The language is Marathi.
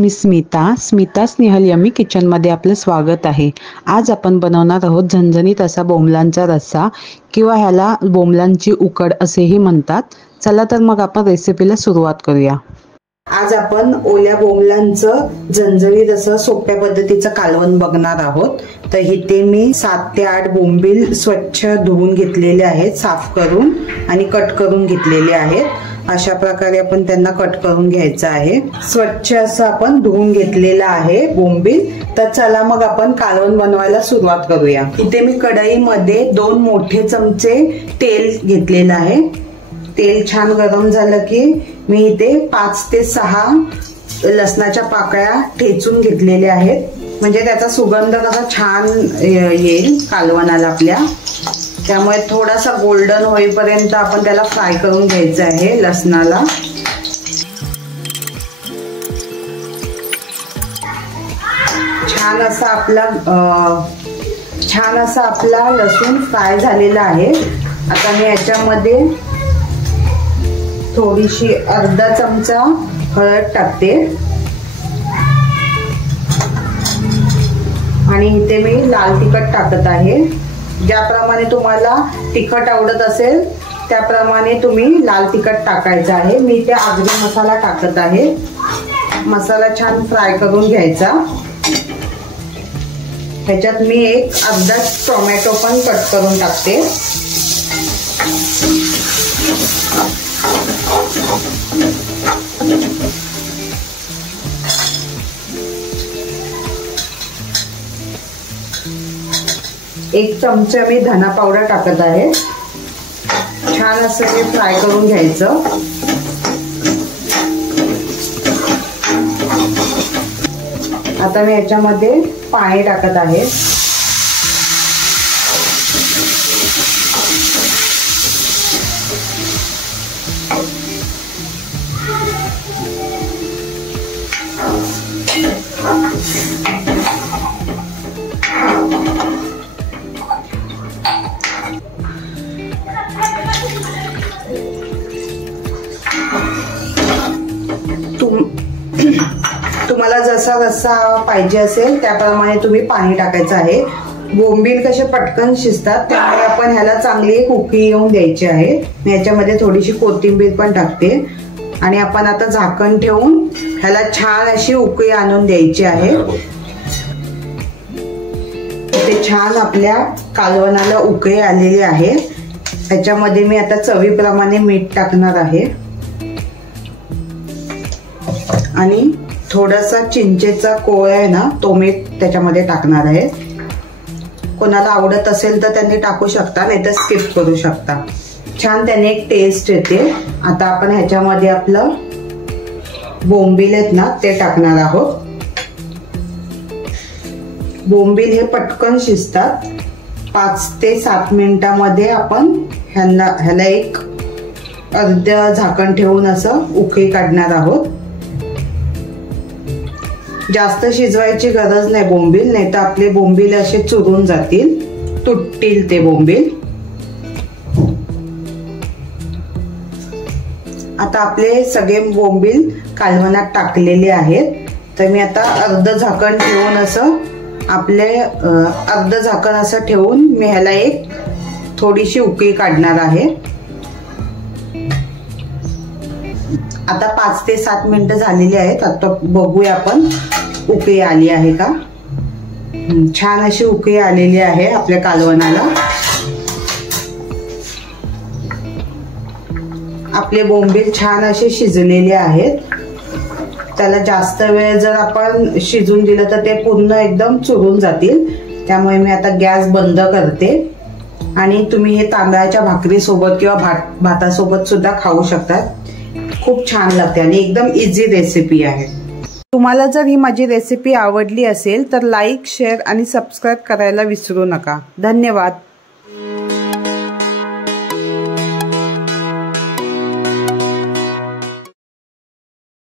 मी स्मिता स्नेहल यम्मी किचनमध्ये आपलं स्वागत आहे। आज आपण बनवणार आहोत झणझणीत असा बोंबलांचा रस्सा किंवा ह्याला बोंबलांची उकड असेही म्हणतात। चला तर मग आपण रेसिपीला सुरुवात करूया। आज आपण ओल्या बोंबलांचं झणझणीत असं सोप्या पद्धतीचं कालवण बघणार आहोत। तर इथे मी 7 ते 8 बोंबील स्वच्छ धुवून घेतलेले आहेत, साफ करून आणि कट करून घेतलेले आहेत। अशा प्रकारे आपण त्यांना कट करून घ्यायचं आहे। स्वच्छ असं आपण धुवून घेतलेलं आहे बोंबील। तर चला मग आपण कालवण बनवायला सुरुवात करूया। इथे मी कढईमध्ये 2 मोठे चमचे तेल घेतलेलं आहे। तेल छान गरम झालं की मी इथे 5 ते 6 लसणाच्या पाकळ्या ठेचून घेतलेल्या आहेत, म्हणजे त्याचा सुगंध कसा छान येईल कालवणाला आपल्या। त्यामुळे थोडासा गोल्डन होईपर्यंत आपण त्याला फ्राय करून घ्यायचं आहे लसणाला। छान असा आपला लसूण फ्राय झालेला आहे। आता मी याच्यामध्ये थोडीशी अर्धा चमचा हळद टाकते आणि इथे मी लाल तिखट टाकत आहे। ज्याप्रमाणे तुम्हाला तिखट आवडत असेल त्याप्रमाणे तुम्ही लाल तिखट टाकायचं आहे। मी इथे आगरी मसाला टाकत आहे। मसाला छान फ्राय करून घ्यायचा। ह्याच्यात मी एक अर्धा टोमॅटो पण कट करून टाकते। एक चमचा मी धना पावडर टाकत आहे। छान असं हे फ्राय करून घ्यायचं। आता मी याच्यामध्ये पाणी टाकत आहे। तुम्हाला जसा रस्सा पाहिजे असेल त्याप्रमाणे तुम्ही पाणी टाकायचं आहे। बोंबील कसे पटकन शिजतात त्यामुळे आपण ह्याला चांगली एक उकळी येऊन द्यायची आहे। मी याच्यामध्ये थोडीशी कोथिंबीर पण टाकते आणि आपण आता झाकण ठेवून ह्याला छान अशी उकळी आणून द्यायची आहे। ते छान आपल्या कालवणाला उकळी आलेली आहे। त्याच्यामध्ये मी आता चवीप्रमाणे मीठ टाकणार आहे आणि थोडासा चिंचेचा कोळ आहे ना तो मी त्याच्यामध्ये टाकणार आहे। कोणाला आवडत असेल तर त्यांनी टाकू शकता, नाही तर स्किप करू शकता। छान त्याने एक टेस्ट येते। आता आपण ह्याच्यामध्ये आपलं बोंबील आहेत ना ते टाकणार आहोत। बोंबील हे पटकन शिजतात। 5 ते 7 मिनिटांमध्ये आपण ह्याला एक अर्ध झाकण ठेवून असं उकळी काढणार आहोत। जास्त शिजवायची गरज नाही बोंबील, नाही तर आपले बोंबील असे चुरून जातील, तुटतील ते बोंबील। आता आपले सगळे बोंबील कालवणात टाकलेले आहेत। तर मी आता अर्ध झाकण ठेवून असं अर्ध झाकण असं ठेवून मी ह्याला एक थोडीशी उकळी काढणार आहे। आता 5 ते 7 मिनिटं झालेली आहेत। आता बघूया आपण उकळी आली आहे का। छान अशी उकळी आलेली आहे आपल्या कालवणाला। आपले बोंबील छान असे शिजलेले आहेत। त्याला जास्त वेळ जर आपण शिजून दिलं तर ते पूर्ण एकदम चुरून जातील। त्यामुळे मी आता गॅस बंद करते आणि तुम्ही हे तांदळाच्या भाकरी सोबत किंवा भातासोबत सुद्धा खाऊ शकता। खूप छान लागते आणि एकदम इझी रेसिपी आहे। तुम्हाला जर ही माझी रेसिपी आवडली असेल तर लाईक, शेअर आणि सबस्क्राईब करायला विसरू नका। धन्यवाद।